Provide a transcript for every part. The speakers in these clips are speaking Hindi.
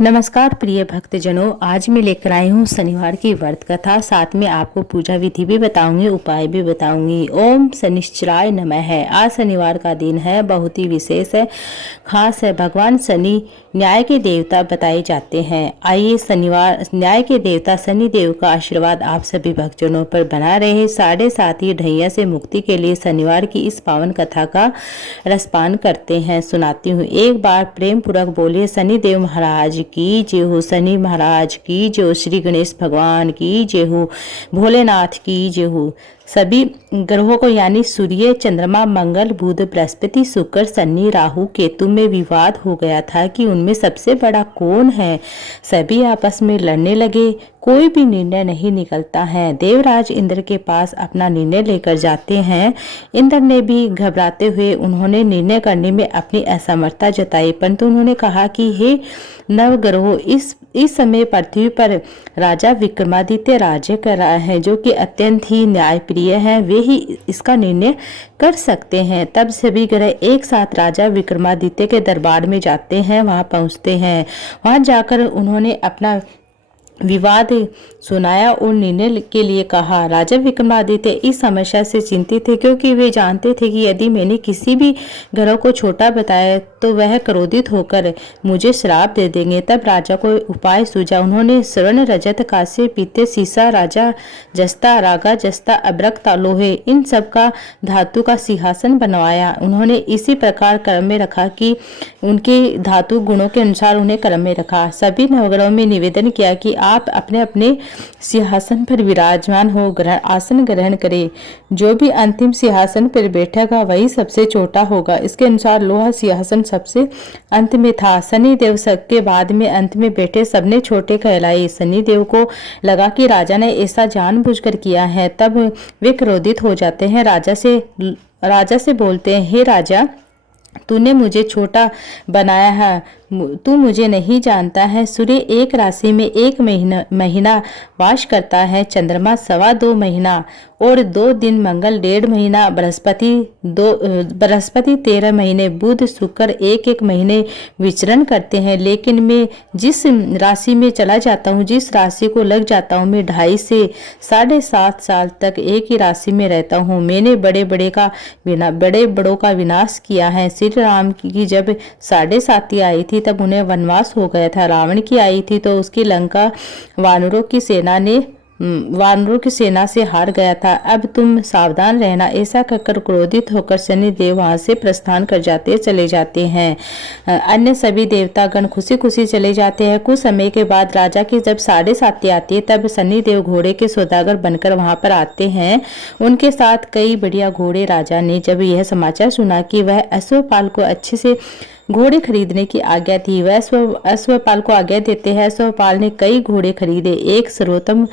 नमस्कार प्रिय भक्तजनों, आज मैं लेकर आई हूँ शनिवार की व्रत कथा। साथ में आपको पूजा विधि भी बताऊंगी, उपाय भी बताऊंगी। ओम शनिश्चराय नमः है। आज शनिवार का दिन है, बहुत ही विशेष है, खास है। भगवान शनि न्याय के देवता बताए जाते हैं। आइए शनिवार न्याय के देवता शनि देव का आशीर्वाद आप सभी भक्तजनों पर बना रहे। 7.5 ढैया से मुक्ति के लिए शनिवार की इस पावन कथा का रसपान करते हैं। सुनाती हूँ। एक बार प्रेम पूर्वक बोलिए, शनि देव महाराज की जय हो, शनि महाराज की जय हो, श्री गणेश भगवान की जय हो, भोलेनाथ की जय हो। सभी ग्रहों को यानी सूर्य, चंद्रमा, मंगल, बुध, बृहस्पति, शुक्र, शनि, राहु, केतु में विवाद हो गया था कि उनमें सबसे बड़ा कौन है। सभी आपस में लड़ने लगे, कोई भी निर्णय नहीं निकलता है। देवराज इंद्र के पास अपना निर्णय लेकर जाते हैं। इंद्र ने भी घबराते हुए उन्होंने निर्णय करने में अपनी असमर्थता जताई, परंतु उन्होंने कहा कि हे नवग्रहों, इस समय पृथ्वी पर राजा विक्रमादित्य राज्य कर रहा है, जो कि अत्यंत ही न्यायप्रिय है। वे ही इसका निर्णय कर सकते हैं। तब सभी ग्रह एक साथ राजा विक्रमादित्य के दरबार में जाते हैं, वहां पहुंचते हैं। वहां जाकर उन्होंने अपना विवाद सुनाया और निर्णय के लिए कहा। राजा विक्रमादित्य इस समस्या से चिंतित थे, क्योंकि वे जानते थे कि यदि मैंने किसी भी ग्रह को छोटा बताया तो वह क्रोधित होकर मुझे श्राप दे देंगे। तब राजा को उपाय सूझा। उन्होंने स्वर्ण, रजत, कांस्य, पीतल, सीसा, राजा जस्ता, रागा जस्ता, अब्रक, लोहे, इन सब का धातु का सिंहासन बनवाया। उन्होंने इसी प्रकार क्रम में रखा कि उनके धातु गुणों के अनुसार उन्हें क्रम में रखा। सभी नवग्रहों में निवेदन किया कि आप अपने अपने सिंहासन पर विराजमान हो आसन ग्रहण करें। जो भी अंतिम सिंहासन पर बैठेगा वही सबसे छोटा होगा। इसके अनुसार लोहा सिंहासन सबसे अंत में था। शनि देव सबके बाद में अंत में बैठे सबने छोटे कहलाए। शनि देव को लगा कि राजा ने ऐसा जानबूझकर किया है। तब वे क्रोधित हो जाते हैं। राजा से बोलते हैं, हे राजा, तूने मुझे छोटा बनाया है, तू मुझे नहीं जानता है। सूर्य एक राशि में 1 महीना वास करता है, चंद्रमा 2.25 महीना और 2 दिन, मंगल 1.5 महीना, बृहस्पति 13 महीने, बुध शुक्र 1 महीने विचरण करते हैं। लेकिन मैं जिस राशि में चला जाता हूँ, जिस राशि को लग जाता हूँ, मैं 2.5 से 7.5 साल तक एक ही राशि में रहता हूँ। मैंने बड़े बड़ों का विनाश किया है। श्री राम की जब 7.5 आई थी तब उन्हें वनवास हो गया था। रावण की आई थी तो उसकी लंका वानरों की सेना से हार गया था। अब तुम सावधान रहना। ऐसा कहकर क्रोधित होकर शनि देव वहां से प्रस्थान कर चले जाते हैं। अन्य सभी देवतागण खुशी खुशी चले जाते हैं। कुछ समय के बाद राजा की जब 7.5 आती है तब शनि देव घोड़े के सौदागर बनकर वहां पर आते हैं। उनके साथ कई बढ़िया घोड़े। राजा ने जब यह समाचार सुना कि वह अश्वपाल को अच्छे से घोड़े खरीदने की आज्ञा थी, वह अश्वपाल को आज्ञा देते हैं। अश्वपाल ने कई घोड़े खरीदे। एक सर्वोत्तम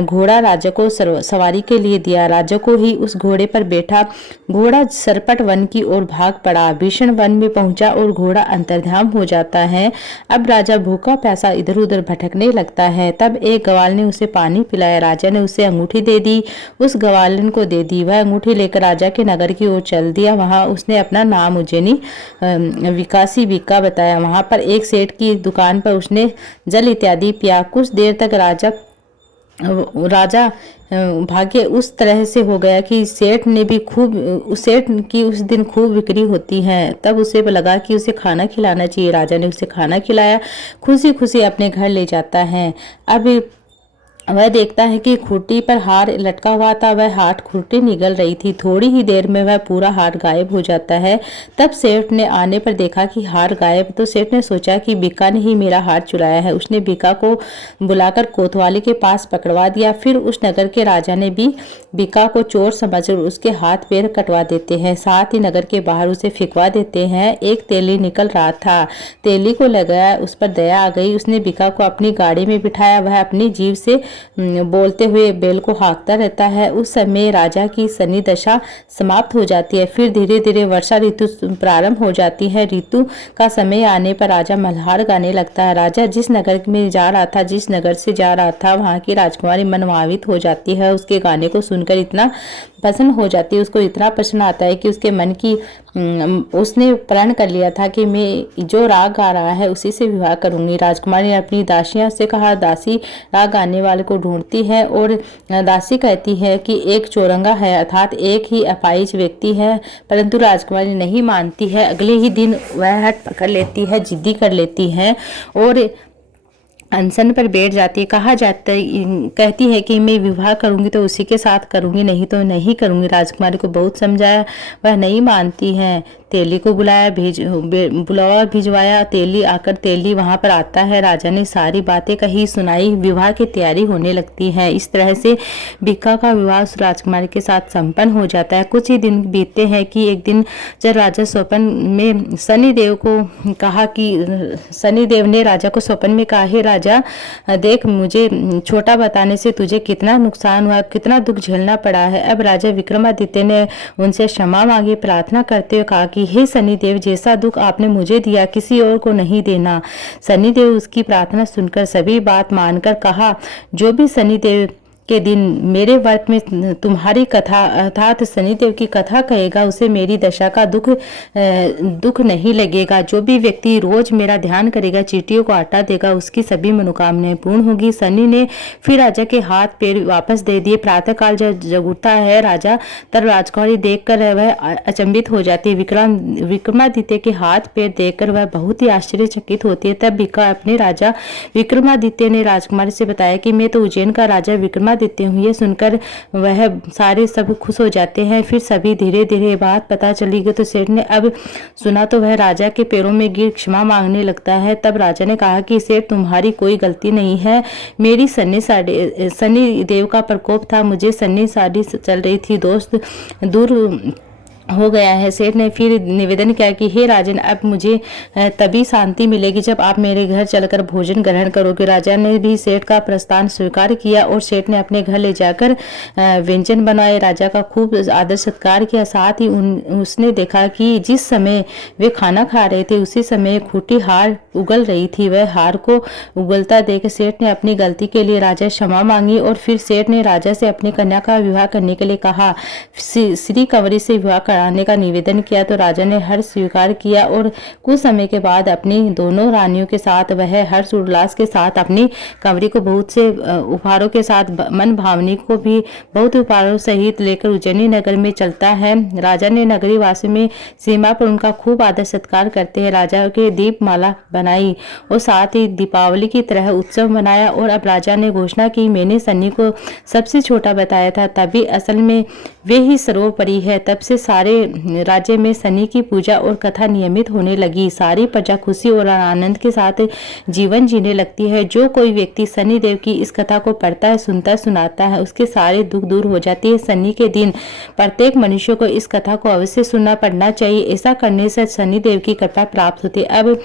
घोड़ा राजा को सवारी के लिए दिया। राजा को ही उस घोड़े पर बैठा घोड़ा सरपट वन की ओर भाग पड़ा। भीषण वन में पहुंचा और घोड़ा अंतर्ध्यान हो जाता है। अब राजा भूखा प्यासा इधर उधर भटकने लगता है। तब एक ग्वाल ने उसे पानी पिलाया। राजा ने उसे अंगूठी दे दी, उस ग्वालन को दे दी। वह अंगूठी लेकर राजा के नगर की ओर चल दिया। वहां उसने अपना नाम उज्जैनी विकासी बिक्का बताया। वहां पर एक सेठ की दुकान पर उसने जल इत्यादि पिया। कुछ देर तक राजा भाग्य उस तरह से हो गया कि सेठ की उस दिन खूब बिक्री होती है। तब उसे लगा कि उसे खाना खिलाना चाहिए। राजा ने उसे खाना खिलाया, खुशी खुशी अपने घर ले जाता है। अब वह देखता है कि खूंटी पर हार लटका हुआ था। वह हार खूंटी निगल रही थी। थोड़ी ही देर में वह पूरा हार गायब हो जाता है। तब सेठ ने आने पर देखा कि हार गायब। तो सेठ ने सोचा कि बिक्का ने ही मेरा हार चुराया है। उसने बिक्का को बुलाकर कोतवाली के पास पकड़वा दिया। फिर उस नगर के राजा ने भी बिक्का को चोर समझकर उसके हाथ पैर कटवा देते हैं। साथ ही नगर के बाहर उसे फेंकवा देते हैं। एक तेली निकल रहा था। तेली को लगाया, उस पर दया आ गई। उसने बिक्का को अपनी गाड़ी में बिठाया। वह अपनी जीभ से बोलते हुए बैल को हाँकता रहता है। उस समय राजा की शनि दशा समाप्त हो जाती है। फिर धीरे धीरे वर्षा ऋतु प्रारंभ हो जाती है। ऋतु का समय आने पर राजा मल्हार गाने लगता है। राजा जिस नगर में जा रहा था, जिस नगर से जा रहा था, वहां की राजकुमारी मनमोहित हो जाती है। उसके गाने को सुनकर इतना पसंद हो जाती है। उसको इतना पसंद आता है कि उसके मन की उसने प्रण कर लिया था कि मैं जो राग गा रहा है उसी से विवाह करूंगी। राजकुमारी ने अपनी दासियां से कहा। दासी राग गाने वाले को ढूंढती है और दासी कहती है कि एक चौरंगा है, अर्थात एक ही अपाहिज व्यक्ति है, परंतु राजकुमारी नहीं मानती है। अगले ही दिन वह हट पकड़ लेती है, जिद्दी कर लेती है और अनशन पर बैठ जाती है। कहा जाता है, कहती है कि मैं विवाह करूंगी तो उसी के साथ करूंगी, नहीं तो नहीं करूंगी। राजकुमारी को बहुत समझाया, वह नहीं मानती है। तेली को बुलाया, बुलावा भिजवाया। तेली आकर तेली वहां पर आता है। राजा ने सारी बातें कही सुनाई। विवाह की तैयारी होने लगती है। इस तरह से बिक्का का विवाह उस राजकुमारी के साथ संपन्न हो जाता है। कुछ ही दिन बीतते हैं कि एक दिन जब राजा स्वप्न में शनिदेव को कहा कि शनिदेव ने राजा को स्वप्न में कहा, हे राजा देख, मुझे छोटा बताने से तुझे कितना नुकसान हुआ, कितना दुख झेलना पड़ा है। अब राजा विक्रमादित्य ने उनसे क्षमा मांगी। प्रार्थना करते हुए कहा कि हे शनिदेव, जैसा दुख आपने मुझे दिया किसी और को नहीं देना। शनिदेव उसकी प्रार्थना सुनकर सभी बात मानकर कहा, जो भी शनिदेव के दिन मेरे व्रत में तुम्हारी कथा अर्थात शनिदेव की कथा कहेगा उसे मेरी दशा का दुख नहीं लगेगा। जो भी व्यक्ति रोज मेरा ध्यान करेगा, चींटियों को आटा देगा, उसकी सभी मनोकामनाएं पूर्ण होगी। शनि ने फिर राजा के हाथ पैर वापस दे दिए। प्रातःकाल जब उठता है राजा, तब राजकुमारी देखकर वह अचंभित हो जाती है। विक्रमादित्य के हाथ पैर देखकर वह बहुत ही आश्चर्यचकित होती है। तब बिक्का अपने राजा विक्रमादित्य ने राजकुमारी से बताया कि मैं तो उज्जैन का राजा विक्रमादित्य हूँ। ये सुनकर वह सारे सब खुश हो जाते हैं। फिर सभी धीरे धीरे बात पता चली गई तो सेठ ने अब सुना तो वह राजा के पैरों में गिर क्षमा मांगने लगता है। तब राजा ने कहा कि सेठ, तुम्हारी कोई गलती नहीं है, मेरी शनि देव का प्रकोप था, मुझे शनि साड़ी चल रही थी, दोस्त दूर हो गया है। सेठ ने फिर निवेदन किया कि हे राजन, अब मुझे तभी शांति मिलेगी जब आप मेरे घर चलकर भोजन ग्रहण करोगे। राजा ने भी सेठ का प्रस्ताव स्वीकार किया और सेठ ने अपने घर ले जाकर व्यंजन बनाए। राजा का खूब आदर सत्कार किया। साथ ही उसने देखा कि जिस समय वे खाना खा रहे थे उसी समय खूटी हार उगल रही थी। वह हार को उगलता देख सेठ ने अपनी गलती के लिए राजा क्षमा मांगी और फिर सेठ ने राजा से अपनी कन्या का विवाह करने के लिए कहा। श्री कंवरी से विवाह कराने का निवेदन किया तो राजा ने हर्ष स्वीकार किया और कुछ समय के बाद अपनी दोनों रानियों के साथ वह हर्ष उल्लास के साथ अपनी कंवरी को बहुत से उपहारों के साथ मन भावनी को भी बहुत उपहारों सहित लेकर उज्जैनी नगर में चलता है। राजा ने नगरी वासी में सीमा पर उनका खूब आदर सत्कार करते हैं। राजा के दीपमाला बनाई और साथ ही दीपावली की तरह उत्सव मनाया। और अब राजा ने घोषणा की, मैंने शनि को सबसे छोटा बताया था, तभी असल में वे ही सर्वोपरि है। तब से सारे राज्य में शनि की पूजा और कथा नियमित होने लगी। सारी प्रजा खुशी और आनंद के साथ जीवन जीने लगती है। जो कोई व्यक्ति शनि देव की इस कथा को पढ़ता है, सुनता है, सुनाता है, उसके सारे दुख दूर हो जाते हैं। शनि के दिन प्रत्येक मनुष्य को इस कथा को अवश्य सुनना पड़ना चाहिए। ऐसा करने से शनि देव की कृपा प्राप्त होती है। अब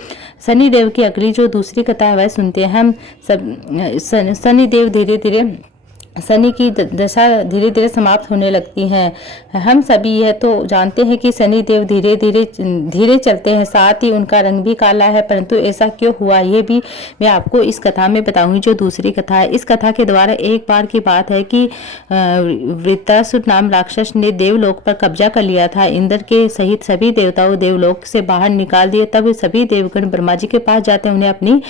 शनि देव की अगली जो दूसरी कथा है वह सुनते हैं हम सब। शनि देव धीरे धीरे शनि की दशा धीरे धीरे समाप्त होने लगती है। हम सभी यह तो जानते हैं कि शनि देव धीरे धीरे चलते हैं, साथ ही उनका रंग भी काला है। परंतु ऐसा क्यों हुआ ये भी मैं आपको इस कथा में बताऊंगी, जो दूसरी कथा है। इस कथा के द्वारा एक बार की बात है कि वृत्रासुर नाम राक्षस ने देवलोक पर कब्जा कर लिया था। इंद्र के सहित सभी देवताओं देवलोक से बाहर निकाल दिए। तब सभी देवगण ब्रह्मा जी के पास जाते हैं, उन्हें अपनी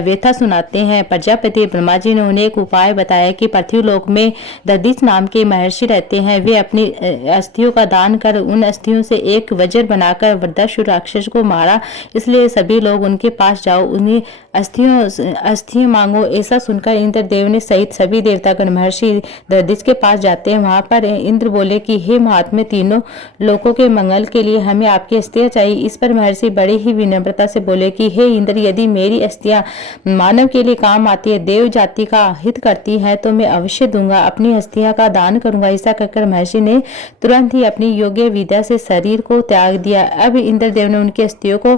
व्यथा सुनाते हैं। प्रजापति ब्रह्मा जी ने उन्हें एक उपाय बताया कि पृथ्वी लोक में दधीच नाम के महर्षि रहते हैं। वे अपनी अस्थियों का दान कर उन अस्थियों से एक वज्र बनाकर वृत्रासुर राक्षस को मारा। इसलिए सभी लोग उनके पास जाओ, उन्हें अस्थियां मांगो। ऐसा सुनकर इंद्र देव ने सहित सभी देवतागण महर्षि दधीच के पास जाते हैं। वहां पर इंद्र बोले कि हे महात्मे, तीनों लोकों के मंगल के लिए हमें आपकी अस्थियां चाहिए। इस पर महर्षि बड़ी ही विनम्रता से बोले कि हे इंद्र, यदि मेरी अस्थियां मानव के लिए काम आती है, देव जाति का हित करती है, तो मैं अवश्य दूंगा, अपनी अस्थियां का दान करूंगा। ऐसा कहकर महर्षि ने तुरंत ही अपनी योग्य विद्या से शरीर को त्याग दिया। अब इंद्रदेव ने उनकी अस्थियों को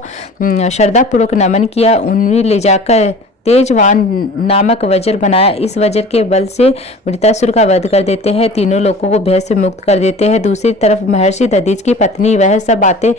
श्रद्धापूर्वक नमन किया। उन्हें ले जाकर तेजवान नामक वज्र बनाया। इस वज्र के बल से वृत्तासुर का वध कर देते हैं, तीनों लोगों को भय से मुक्त कर देते हैं। दूसरी तरफ महर्षि दधीच की पत्नी, वह सब बातें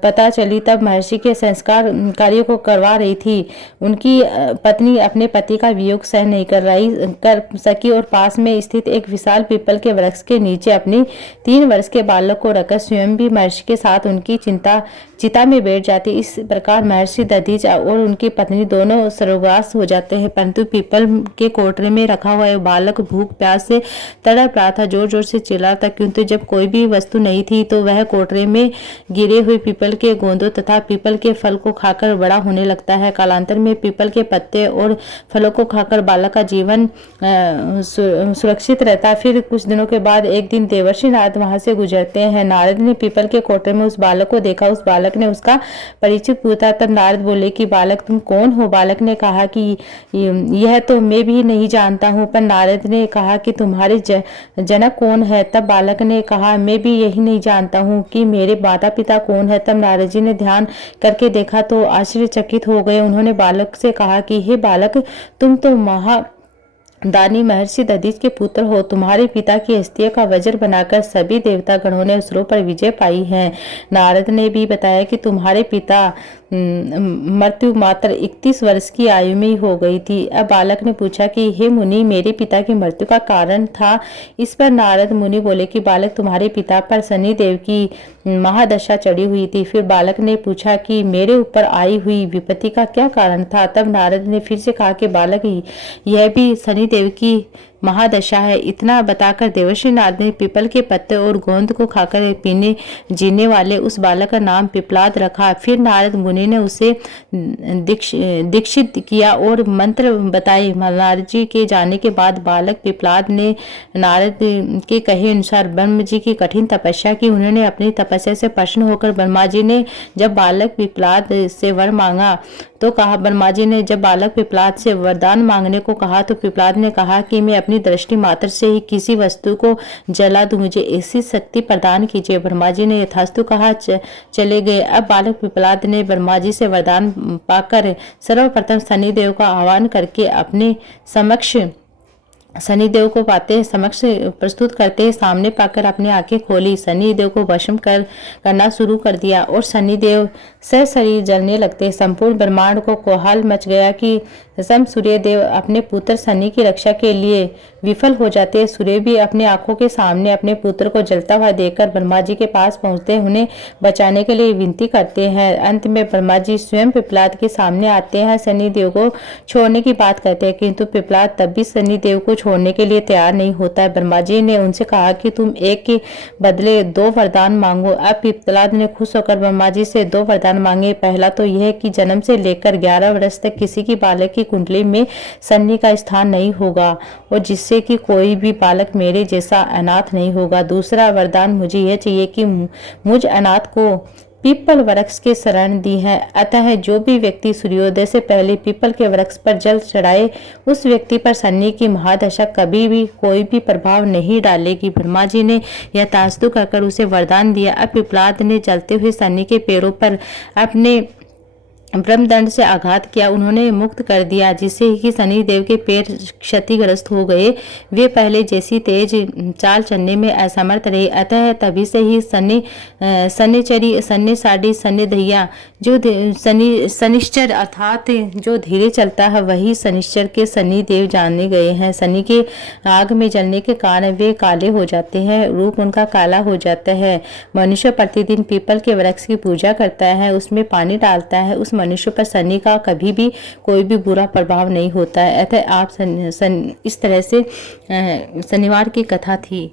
पता चली तब महर्षि के संस्कार कार्यों को करवा रही थी। उनकी पत्नी अपने पति का वियोग सहन नहीं कर सकी और पास में स्थित एक विशाल पीपल के वृक्ष के नीचे अपनी 3 वर्ष के बालक को रखकर स्वयं भी महर्षि के साथ उनकी चिता में बैठ जाती। इस प्रकार महर्षि दधीच और उनकी पत्नी दोनों स्वर्गवास हो जाते हैं। परंतु पीपल के कोटरे में रखा हुआ बालक भूख प्यास से तड़प रहा था, जोर जोर से चिल्ला था, किंतु जब कोई भी वस्तु नहीं थी तो वह कोटरे में गिरे हुए पीपल के गोंदों तथा पीपल के फल को खाकर बड़ा होने लगता है। कालांतर में पीपल के पत्ते और फलों को खाकर बालक का जीवन सुरक्षित रहता है। फिर कुछ दिनों के बाद एक दिन देवर्षि नारद वहां से गुजरते हैं। नारद ने पीपल के कोटरे में उस बालक को देखा। उस बालक ने उसका परिचय पूछा। तब नारद बोले कि बालक तुम कौन हो? बालक ने कहा कि यह तो मैं भी नहीं जानता हूँ। पर नारद ने कहा कि तुम्हारे जनक कौन है? तब बालक ने कहा मैं भी यही नहीं जानता हूँ कि मेरे माता पिता कौन है। तब नारद जी ने ध्यान करके देखा तो आश्चर्यचकित हो गए। उन्होंने बालक से कहा कि हे बालक, तुम तो दानी महर्षि दधीच के पुत्र हो। तुम्हारे पिता की अस्थियों का वज्र बनाकर सभी देवता गणों ने असुरों पर विजय पाई है। नारद ने भी बताया कि तुम्हारे पिता मृत्यु मात्र 31 वर्ष की आयु में ही हो गई थी। अब बालक ने पूछा कि हे मुनि, मेरे पिता की मृत्यु का कारण था? इस पर नारद मुनि बोले कि बालक, तुम्हारे पिता पर शनि देव की महादशा चढ़ी हुई थी। फिर बालक ने पूछा कि मेरे ऊपर आई हुई विपत्ति का क्या कारण था? तब नारद ने फिर से कहा कि बालक, यह भी शनि देव की महादशा है। इतना बताकर देवर्षि नारद ने पीपल के पत्ते और गोंद को खाकर पीने जीने वाले उस बालक का नाम पिपलाद रखा। फिर नारद मुनि ने उसे दीक्षित किया और मंत्र बताए। नारद जी के जाने के बाद बालक पिपलाद ने नारद के कहे अनुसार ब्रह्म जी की कठिन तपस्या की। उन्होंने अपनी तपस्या से प्रसन्न होकर ब्रह्मा जी ने जब बालक पिपलाद से वर मांगा तो कहा, ब्रह्मा जी ने जब बालक पिपलाद से वरदान मांगने को कहा तो पिपलाद ने कहा कि मैं अपनी दृष्टि मात्र से ही किसी वस्तु को जला दूं, मुझे ऐसी शक्ति प्रदान कीजिए। ब्रह्मा जी ने यथास्तु कहा, चले गए। अब बालक पिपलाद ने ब्रह्मा जी से वरदान पाकर सर्वप्रथम शनिदेव का आह्वान करके अपने समक्ष शनिदेव को पाते समक्ष प्रस्तुत करते सामने पाकर अपनी आंखें खोली। शनिदेव को भस्म करना शुरू कर दिया और शनिदेव से शरीर जलने लगते। संपूर्ण ब्रह्मांड को कोहाल मच गया कि सूर्य देव अपने पुत्र शनि की रक्षा के लिए विफल हो जाते। सूर्य भी अपनी आंखों के सामने अपने पुत्र को जलता हुआ देखकर ब्रह्मा जी के पास पहुंचते उन्हें बचाने के लिए विनती करते हैं। अंत में ब्रह्मा जी स्वयं पिपलाद के सामने आते हैं, शनिदेव को छोड़ने की बात करते हैं, किंतु पिपलाद तब भी शनिदेव को छोड़ने के लिए तैयार नहीं होता है। ब्रह्मा जी ने उनसे कहा कि तुम एक के बदले 2 वरदान मांगो। अब पिपलाद ने खुश होकर ब्रह्मा जी से 2 वरदान मांगे। पहला तो यह कि जन्म से लेकर 11 वर्ष तक किसी की बालक की कुंडली में शनि का स्थान नहीं होगा और जिससे कि कोई भी बालक मेरे जैसा अनाथ नहीं होगा। दूसरा वरदान मुझे यह चाहिए कि मुझ अनाथ को पीपल वृक्ष के शरण दी है, अतः जो भी व्यक्ति सूर्योदय से पहले पीपल के वृक्ष पर जल चढ़ाए उस व्यक्ति पर शनि की महादशा कभी भी कोई भी प्रभाव नहीं डालेगी। ब्रह्मा जी ने यह तास्तु कहकर उसे वरदान दिया। अब पिपलाद ने जलते हुए शनि के पैरों पर अपने ब्रह्मदंड से आघात किया, उन्होंने मुक्त कर दिया, जिससे कि शनि देव के पैर क्षतिग्रस्त हो गए। वे पहले जैसी तेज चाल चलने में असमर्थ रहे। अतः तभी से ही शनिचरी शनिसाडी शनिदैया जो शनिश्चर अर्थात जो धीरे चलता है वही शनिश्चर के शनि देव जाने गए हैं। शनि के आग में जलने के कारण वे काले हो जाते हैं, रूप उनका काला हो जाता है। मनुष्य प्रतिदिन पीपल के वृक्ष की पूजा करता है, उसमें पानी डालता है, उस मनुष्य पर शनि का कभी भी कोई भी बुरा प्रभाव नहीं होता है। अतः आप इस तरह से शनिवार की कथा थी।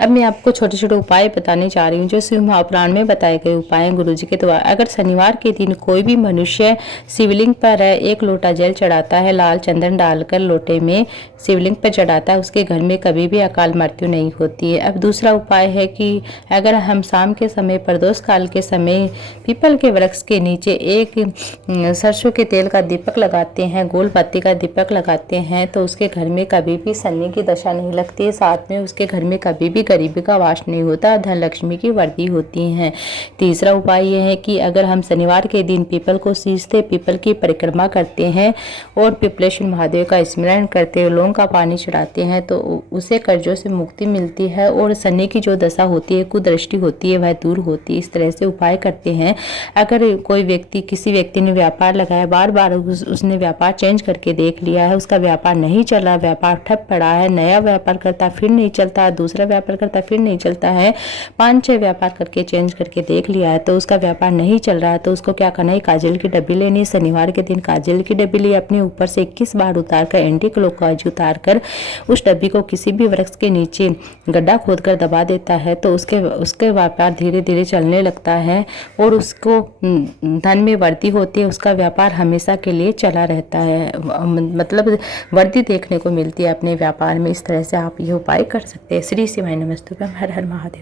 अब मैं आपको छोटे छोटे उपाय बताने जा रही हूँ जो शिव महापुराण में बताए गए उपाय हैं गुरु जी के द्वारा। अगर शनिवार के दिन कोई भी मनुष्य शिवलिंग पर 1 लोटा जल चढ़ाता है, लाल चंदन डालकर लोटे में शिवलिंग पर चढ़ाता है, उसके घर में कभी भी अकाल मृत्यु नहीं होती है। अब दूसरा उपाय है कि अगर हम शाम के समय प्रदोष काल के समय पीपल के वृक्ष के नीचे एक सरसों के तेल का दीपक लगाते हैं, गोल बत्ती का दीपक लगाते हैं, तो उसके घर में कभी भी शनि की दशा नहीं लगती है। साथ में उसके घर में कभी भी गरीबी का वास नहीं होता, धन लक्ष्मी की वृद्धि होती है। तीसरा उपाय यह है कि अगर हम शनिवार के दिन पीपल को सींचते, पीपल की परिक्रमा करते हैं और पिपलेश्वर महादेव का स्मरण करते हुए लौंग का पानी चढ़ाते हैं तो उसे कर्जों से मुक्ति मिलती है और शनि की जो दशा होती है, कुदृष्टि होती है, वह दूर होती है। इस तरह से उपाय करते हैं। अगर कोई व्यक्ति, किसी व्यक्ति ने व्यापार लगाया, बार बार उसने व्यापार चेंज करके देख लिया है, उसका व्यापार नहीं चल रहा, व्यापार ठप पड़ा है, नया व्यापार करता फिर नहीं चलता, दूसरा व्यापार करता फिर नहीं चलता है, 5-6 व्यापार करके चेंज करके देख लिया है तो उसका व्यापार नहीं चल रहा है, तो उसको क्या करना है, काजल की डब्बी लेनी है। शनिवार के दिन काजल की डब्बी ली, अपने ऊपर से 21 बार उतार कर, एंटी क्लॉकवाइज उतार कर उस डब्बी को किसी भी वृक्ष के नीचे गड्ढा खोद कर दबा देता है तो उसके व्यापार धीरे धीरे चलने लगता है और उसको धन में वृद्धि होती है, उसका व्यापार हमेशा के लिए चला रहता है, मतलब वृद्धि देखने को मिलती है अपने व्यापार में। इस तरह से आप ये उपाय कर सकते हैं। श्री शिवाय नमस्तुभ्यं। हर हर महादेव।